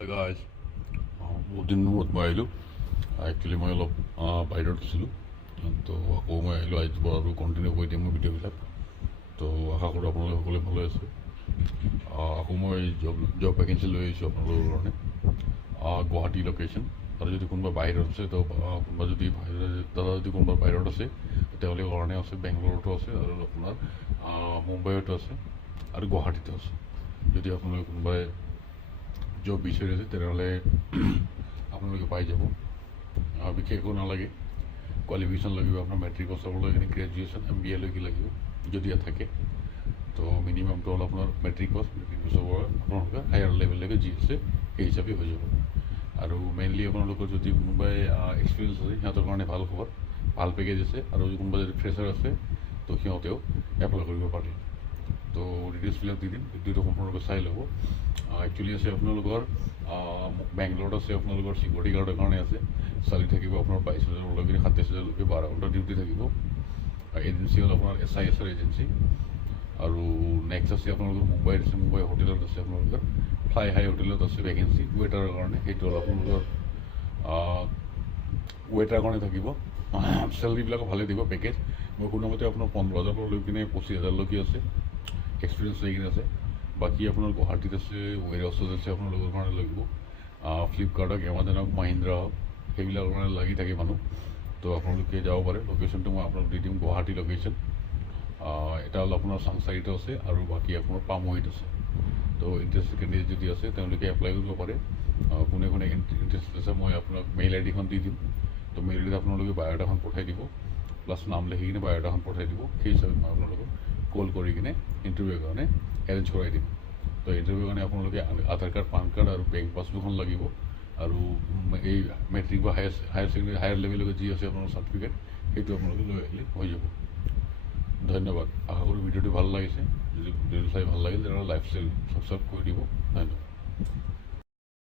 Hi guys, বহুত দিন মূৰত মই আহিলোঁ। একচুৱেলি মই অলপ বাহিৰত আছিলোঁ, তো আকৌ মই আহিলোঁ। আজি পৰা আৰু কণ্টিনিউ কৰি দিম মোৰ ভিডিঅ'বিলাক। তো আশা কৰোঁ আপোনালোকে সকলোৱে ভালে আছে। আকৌ মই জব ভেকেঞ্চি লৈ আহিছোঁ আপোনালোকৰ কাৰণে, গুৱাহাটী লোকেশ্যন। আৰু যদি কোনোবা বাহিৰত আছে তো কোনোবা যদি দাদা যদি কোনোবা বাহিৰত আছে তেওঁলোকৰ কাৰণে আছে, বেংগলোৰতো আছে আৰু আপোনাৰ মুম্বাইতো আছে আৰু গুৱাহাটীতো আছে। যদি আপোনালোকে কোনোবাই জব বিচাৰি আছে তেনেহ'লে আপোনালোকে পাই যাব। বিশেষ একো নালাগে, কোৱালিফিকেশ্যন লাগিব আপোনাৰ মেট্ৰিক পাছ হ'বলৈ কিনে গ্ৰেজুৱেশ্যন MBA লৈকে লাগিব যদি থাকে। তো মিনিমামটো হ'ল আপোনাৰ মেট্ৰিক পাছৰ পৰা আপোনালোকে হায়াৰ লেভেললৈকে যি আছে সেই হিচাপে হৈ যাব। আৰু মেইনলি আপোনালোকৰ যদি কোনোবাই এক্সপিৰিয়েঞ্চ আছে সিহঁতৰ কাৰণে ভাল খবৰ, ভাল পেকেজ আছে। আৰু কোনোবা যদি ফ্ৰেচাৰ আছে তো সিহঁতেও এপ্লাই কৰিব পাৰে। তো ডিটেইলছবিলাক দি দিম, ভিডিঅ'টো সম্পূৰ্ণকৈ চাই ল'ব। একচুৱেলি আছে আপোনালোকৰ বেংগলোৰত আছে আপোনালোকৰ চিকিউৰিটি গাৰ্ডৰ কাৰণে আছে। চালি থাকিব আপোনাৰ 22,000লৈকে 27,000লৈকে 12 ঘণ্টা ডিউটি থাকিব। এজেঞ্চি হ'ল আপোনাৰ SISৰ এজেঞ্চি। আৰু নেক্সট আছে আপোনালোকৰ মুম্বাইত আছে, মুম্বাই হোটেলত আছে আপোনালোকৰ ফ্লাই হাই হোটেলত আছে ভেকেঞ্চি ৱেটাৰৰ কাৰণে। সেইটো হ'ল আপোনালোকৰ ৱেটাৰৰ কাৰণে থাকিব। চেলাৰীবিলাকো ভালে দিব পেকেজ। মই শুনামতে আপোনাৰ 15,000 পৰা লৈ কিনে 25,000লৈকে আছে, এক্সপিৰিয়েঞ্চ লৈ কিনে আছে। বাকী আপোনাৰ গুৱাহাটীত আছে, ৱেৰহাউচত আছে আপোনালোকৰ কাৰণে লাগিব। ফ্লিপকাৰ্টক, এমাজনক, মাহিন্দ্ৰা হওক সেইবিলাকৰ কাৰণে লাগি থাকে মানুহ। তো আপোনালোকে যাব পাৰে। লোকেশ্যনটো মই আপোনালোক দি দিম, গুৱাহাটী লোকেশ্যন। এটা হ'ল আপোনাৰ চাংচাৰিত আছে আৰু বাকী আপোনাৰ পামহিত আছে। তো ইণ্টাৰেষ্টেড কেণ্ডিডেট যদি আছে তেওঁলোকে এপ্লাই কৰিব পাৰে। কোনে কোনে ইণ্টাৰেষ্টেড আছে মই আপোনাক মেইল আইডিখন দি দিম। তো মেইল আইডিত আপোনালোকে বায়'ডাটাখন পঠাই দিব, প্লাছ নাম লিখি কিনে বায়'ডাটাখন পঠাই দিব। সেই হিচাপে মই আপোনালোকক কল কৰি কিনে ইণ্টাৰভিউৰ কাৰণে এৰেঞ্জ কৰাই দিম। তো ইণ্টাৰভিউৰ কাৰণে আপোনালোকে আধাৰ কাৰ্ড, পান কাৰ্ড আৰু বেংক পাছবুকখন লাগিব। আৰু এই মেট্ৰিক বা হায়াৰ ছেকেণ্ডেৰী হায়াৰ লেভেললৈকে যি আছে আপোনাৰ চাৰ্টিফিকেট সেইটো আপোনালোকে লৈ আহিলে হৈ যাব। ধন্যবাদ। আশা কৰোঁ ভিডিঅ'টো ভাল লাগিছে। যদি ভিডিঅ'টো চাই ভাল লাগিল তেনেহ'লে লাইক, শ্বেয়াৰ, ছাবস্ক্ৰাইব কৰি দিব। ধন্যবাদ।